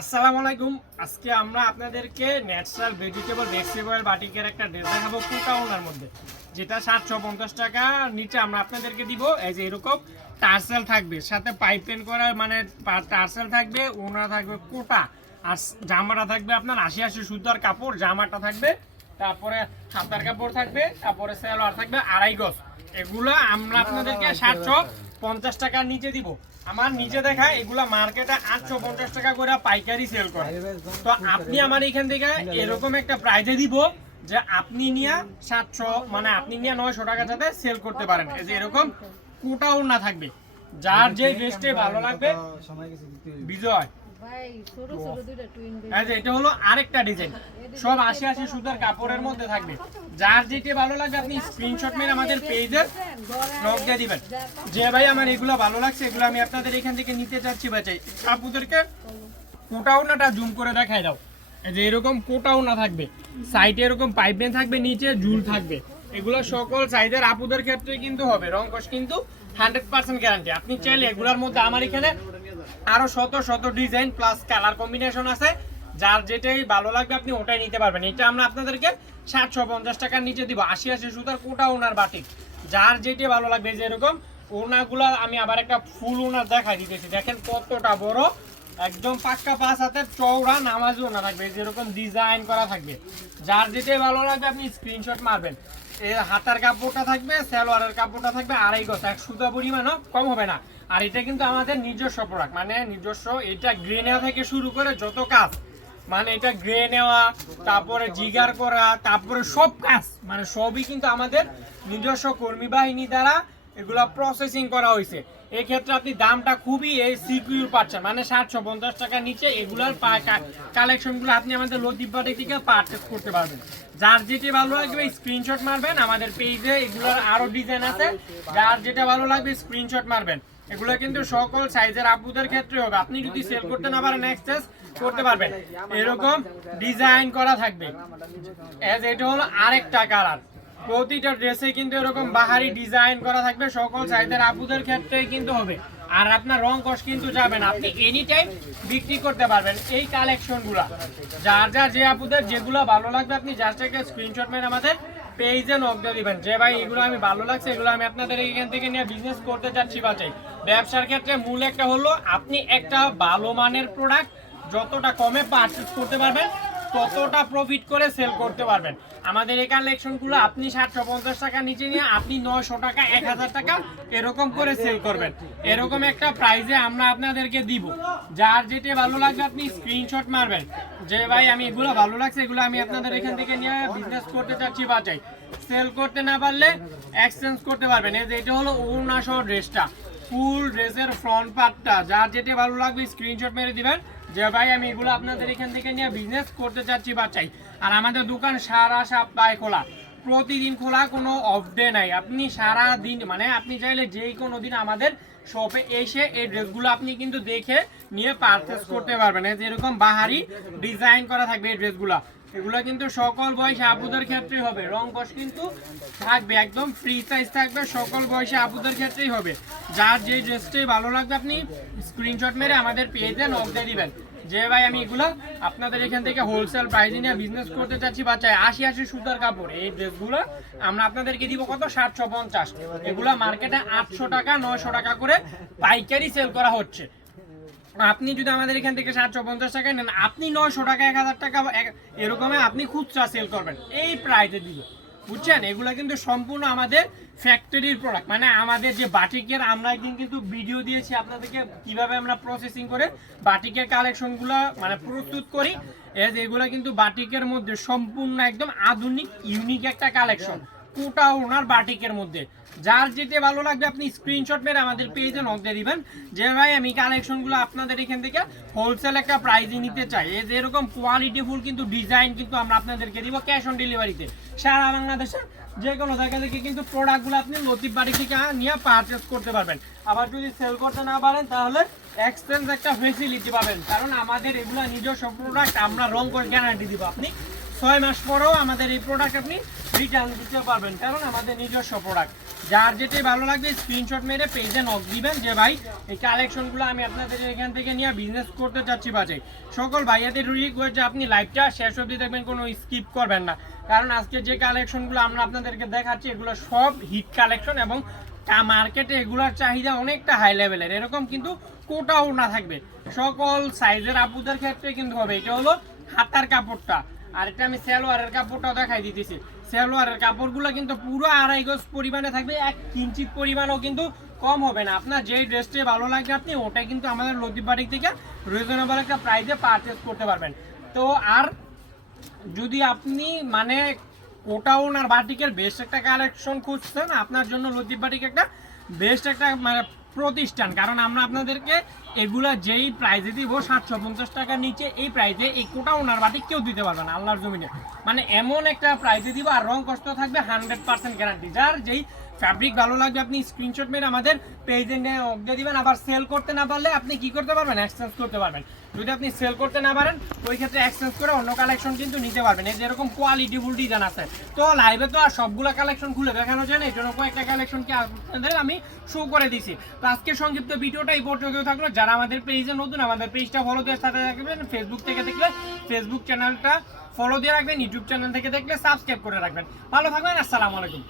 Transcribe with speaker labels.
Speaker 1: আসসালামু আলাইকুম। আজকে আমরা আপনাদেরকে ন্যাচারাল ভেজিটেবল ভেজিটেবল বাটিকের একটা ড্রেস দেখাবো ফুটা ওনার মধ্যে। যেটা সাতশো পঞ্চাশ টাকা নিচে আমরা আপনাদেরকে দিব এই যে এরকম টার্সেল থাকবে সাথে পাইপেন করার মানে টার্সেল থাকবে ওনার থাকবে কোটা আর জামাটা থাকবে আপনার আশি আশি সুতার কাপড় জামাটা থাকবে তারপরে হাতার কাপড় থাকবে তারপরে সালোয়ার থাকবে আড়াই গজ। এগুলো আমরা আপনাদেরকে সাতশো পঞ্চাশ টাকার নিচে দিব। আমার নিচে দেখা এগুলা মার্কেটে আটশো পঞ্চাশ টাকা করে পাইকারি সেল করে। তো আপনি আমার এখান থেকে এরকম একটা প্রাইজে দিব যে আপনি নিয়ে সাতশো মানে আপনি নিয়ে নয়শো টাকা যাতে সেল করতে পারেন। যে এরকম কোটাও না থাকবে। যার যে ড্রেসটাই ভালো লাগবে বিজয়। এটা হলো আরেকটা ডিজাইন সব আশি আশি সুতার কাপড়ের মধ্যে থাকবে। যার যেটা ভালো লাগবে আপনি স্ক্রিনশট মেরে আমাদের পেজে নক দিয়ে দিবেন। যে ভাই আমার এগুলো ভালো লাগছে, এগুলো আমি আপনাদের এখান থেকে নিতে চাচ্ছি বা চাই আপুদেরকে কোটাও নাটা জুম করে দেখাই দাও। যে এরকম কোটাও না থাকবে সাইডে এরকম পাইপলাইন থাকবে, নিচে ঝুল থাকবে। এগুলো সকল সাইজের আপুদের ক্ষেত্রে কিন্তু হবে, রং কস কিন্তু হান্ড্রেড পার্সেন্ট গ্যারান্টি আপনি চাইলে এগুলোর মধ্যে আমার এখানে আরও শত শত ডিজাইন প্লাস কালার কম্বিনেশন আছে। যার যেটাই ভালো লাগবে আপনি ওটাই নিতে পারবেন। এটা আমরা আপনাদেরকে সাতশো পঞ্চাশ টাকার নিচে দিব। আশি আশি সুতার কোটা ওনার বাটিক। যার যেটা ভালো লাগবে এই যে এরকম, ওনাগুলো আমি আবার একটা ফুল ওনার দেখাই দিতেছি। দেখেন কতটা বড়, একদম পাক্কা পাঁচ হাতের চওড়া নামাজি ওনা থাকবে। যেরকম ডিজাইন করা থাকবে। যার যেটাই ভালো লাগবে আপনি স্ক্রিনশট মারবেন। এই হাতার কাপড়টা থাকবে, সালোয়ারের কাপড়টা থাকবে, আড়াই গজ। এক সুতা পরিমাণও কম হবে না। আর এটা কিন্তু আমাদের নিজস্ব প্রোডাক্ট মানে নিজস্ব, এটা গ্রে নেওয়া থেকে শুরু করে যত কাজ মানে এটা গ্রে নেওয়া, তারপরে জিগার করা, তারপরে সব কাজ মানে সবই কিন্তু আমাদের নিজস্ব কর্মী বাহিনী দ্বারা এগুলা প্রসেসিং করা হয়েছে। এই ক্ষেত্রে আপনি দামটা খুবই সিকিউর পাচ্ছেন মানে সাতশো পঞ্চাশ টাকার নিচে এগুলার কালেকশনগুলো আপনি আমাদের লতিপাটি থেকে পারচেস করতে পারবেন। যার যেটা ভালো লাগবে স্ক্রিনশট মারবেন, আমাদের পেজে এগুলোর আরও ডিজাইন আছে, যার যেটা ভালো লাগবে স্ক্রিনশট মারবেন। এগুলো কিন্তু সকল সাইজের আব্বুদের ক্ষেত্রে হবে আপনি যদি সেল করতে না পারেন এক্সচেঞ্জ করতে পারবেন। এরকম ডিজাইন করা থাকবে। এজ এটা হলো আরেকটা কালার প্রতিটা ড্রেসে কিন্তু এরকম বাহারি ডিজাইন করা থাকবে। সকল সাইজের আব্বুদের ক্ষেত্রে কিন্তু হবে। আর আপনার রং কষ কিন্তু যাবেন আপনি এনি টাইম বিক্রি করতে পারবেন এই কালেকশনগুলা যার যার যে আপুদের যেগুলো ভালো লাগবে আপনি জাস্ট একটা স্ক্রিনশট মেরে আমাদের পেজে নক দিয়ে দিবেন। যে ভাই, এগুলো আমি ভালো লাগছে, এগুলো আমি আপনাদের এখান থেকে নিয়ে বিজনেস করতে চাচ্ছি বা চাই ব্যবসার ক্ষেত্রে মূল একটা হলো, আপনি একটা ভালো মানের প্রোডাক্ট যতটা কমে পারচেস করতে পারবেন, ততটা প্রফিট করে সেল করতে পারবেন। আমাদের এই কালেকশনগুলো আপনি সাতশো পঞ্চাশ টাকা নিচে নিয়ে আপনি নয়শো টাকা, এক হাজার টাকা এরকম করে সেল করবেন। এরকম একটা প্রাইজে আমরা আপনাদেরকে দিব। যার যেটা ভালো লাগবে আপনি স্ক্রিনশট মারবেন। যে ভাই, আমি এগুলো ভালো লাগছে, এগুলো আমি আপনাদের এখান থেকে নিয়ে বিজনেস করতে চাচ্ছি বা চাই সেল করতে না পারলে এক্সচেঞ্জ করতে পারবেন। এই যে এটা হলো অরুণাচল ড্রেসটা ফুল ড্রেসের ফ্রন্ট পার্টটা যার যেটা ভালো লাগবে স্ক্রিনশট মেরে দিবেন। যে ভাই, আমি এগুলো আপনাদের এখান থেকে নিয়ে বিজনেস করতে চাচ্ছি বা চাই আর আমাদের দোকান সারা সপ্তাহে খোলা। প্রতিদিন খোলা, কোনো অফ ডে নাই। আপনি সারা দিন মানে আপনি চাইলে যেই কোনো দিন আমাদের শপে এসে এই ড্রেসগুলো আপনি কিন্তু দেখে নিয়ে পারচেস করতে পারবেন। এই যে এরকম বাহারি ডিজাইন করা থাকবে এই ড্রেসগুলো এগুলো কিন্তু সকল বয়সে আপুদের ক্ষেত্রেই হবে। রং কষ কিন্তু থাকবে, একদম ফ্রি সাইজ থাকবে, সকল বয়সে আপুদের ক্ষেত্রেই হবে। যার যে ড্রেসটাই ভালো লাগবে, আপনি স্ক্রিনশট মেরে আমাদের পেজে নক দিয়ে দিবেন। যে ভাই, আমি এগুলো আপনাদের এখান থেকে হোলসেল প্রাইসে নিয়ে বিজনেস করতে চাচ্ছি বাচ্চায় আশি আশি সুতার কাপড়। এই ড্রেসগুলো আমরা আপনাদেরকে দিব কত? সাতশো পঞ্চাশ। এগুলো মার্কেটে আটশো টাকা, নয়শো টাকা করে পাইকারি সেল করা হচ্ছে। আপনি যদি আমাদের এখান থেকে সাতশো পঞ্চাশ টাকা নেন, আপনি নয়শো টাকা, এক হাজার টাকা এরকমে আপনি খুচরা সেল করবেন। এই প্রাইসে দিব। বুঝছেন? এগুলো কিন্তু সম্পূর্ণ আমাদের ফ্যাক্টরির প্রোডাক্ট মানে আমাদের যে বাটিকের, আমরা একদিন কিন্তু ভিডিও দিয়েছি আপনাদেরকে কীভাবে আমরা প্রসেসিং করে বাটিকের কালেকশনগুলো মানে প্রস্তুত করি। এজ এগুলো কিন্তু বাটিকের মধ্যে সম্পূর্ণ একদম আধুনিক ইউনিক একটা কালেকশন কোটা ওনার বাটিকের মধ্যে। যার যেটা ভালো লাগবে, আপনি স্ক্রিনশট মেরে আমাদের পেজে নক দিয়ে দিবেন। যে ভাই, আমি কালেকশনগুলো আপনাদের এখান থেকে হোলসেল একটা প্রাইজে নিতে চাই। এই যে এরকম কোয়ালিটি ফুল কিন্তু ডিজাইন কিন্তু আমরা আপনাদেরকে দিব ক্যাশ অন ডেলিভারিতে সারা বাংলাদেশে যে কোনো জায়গা থেকে কিন্তু প্রোডাক্টগুলো আপনি লতিফ বাড়ি থেকে নিয়ে পারচেস করতে পারবেন। আবার যদি সেল করতে না পারেন, তাহলে এক্সচেঞ্জ একটা ফেসিলিটি পাবেন। কারণ আমাদের এগুলো নিজস্ব প্রোডাক্ট আমরা রং করে গ্যারান্টি দিব আপনি। ছয় মাস পরেও আমাদের এই প্রোডাক্ট আপনি রিটার্ন দিতে পারবেন, কারণ আমাদের নিজস্ব প্রোডাক্ট যার যেটাই ভালো লাগবে স্ক্রিনশট মেরে পেজে নক দিবেন যে, ভাই, এই কালেকশনগুলো আমি আপনাদের এখান থেকে নিয়ে বিজনেস করতে চাচ্ছি বাজে। সকল ভাইয়াদের রিকোয়েস্ট যে, আপনি লাইভটা শেষ অবধি দেখবেন, কোনো স্কিপ করবেন না। কারণ আজকে যে কালেকশনগুলো আমরা আপনাদেরকে দেখাচ্ছি, এগুলো সব হিট কালেকশন এবং মার্কেটে এগুলোর চাহিদা অনেকটা হাই লেভেলের এরকম কিন্তু কোটাও না থাকবে। সকল সাইজের আপুদের ক্ষেত্রে কিন্তু হবে। এটা হলো হাতার কাপড়টা। আর এটা আমি সালোয়ারের কাপড়টাও দেখাই দিতেছি। সালোয়ারের কাপড়গুলো কিন্তু পুরো আড়াই গজ পরিমাণে থাকবে, এক কিঞ্চিত পরিমাণও কিন্তু কম হবে না। আপনার যেই ড্রেসটি ভালো লাগে আপনি, ওটাই কিন্তু আমাদের লতিবাড়ি থেকে রিজনেবল একটা প্রাইসে পারচেস করতে পারবেন। তো আর যদি আপনি মানে কোটা ওনার বাটিকের বেস্ট একটা কালেকশন খুঁজছেন, আপনার জন্য লতিফ বাটিক একটা বেস্ট একটা মানে প্রতিষ্ঠান। কারণ আমরা আপনাদেরকে এগুলা যেই প্রাইজে দিব, সাতশো পঞ্চাশ টাকার নিচে, এই প্রাইজে এই কোটা ওনার বাদে কেউ দিতে পারবে না, আল্লাহর জমিনে। মানে এমন একটা প্রাইজে দিব আর রং কষ্ট থাকবে হান্ড্রেড পার্সেন্ট গ্যারান্টি যার যেই ফ্যাব্রিক ভালো লাগবে আপনি স্ক্রিনশট মেরে আমাদের পেজে দিয়ে দিবেন। আবার সেল করতে না পারলে আপনি কি করতে পারবেন? এক্সচেঞ্জ করতে পারবেন। যদি আপনি সেল করতে না পারেন, ওই ক্ষেত্রে এক্সচেঞ্জ করে অন্য কালেকশন কিন্তু নিতে পারবেন। এই যেরকম কোয়ালিটি ফুল ডিজাইন আছে। তো লাইভে তো আর সবগুলো কালেকশন খুলে দেখানো যায় না। এই জন্য কয়েকটা কালেকশন কি আপনাদের আমি শো করে দিছি তো আজকে সংক্ষিপ্ত ভিডিওটা এই পর্যন্ত থাকল। যারা আমাদের পেজে নতুন, আমাদের পেজটা ফলো দেওয়ার সাথে রাখবেন ফেসবুক থেকে দেখলে ফেসবুক চ্যানেলটা ফলো দিয়ে রাখবেন ইউটিউব চ্যানেল থেকে দেখলে সাবস্ক্রাইব করে রাখবেন। ভালো থাকবেন, আসসালামু আলাইকুম।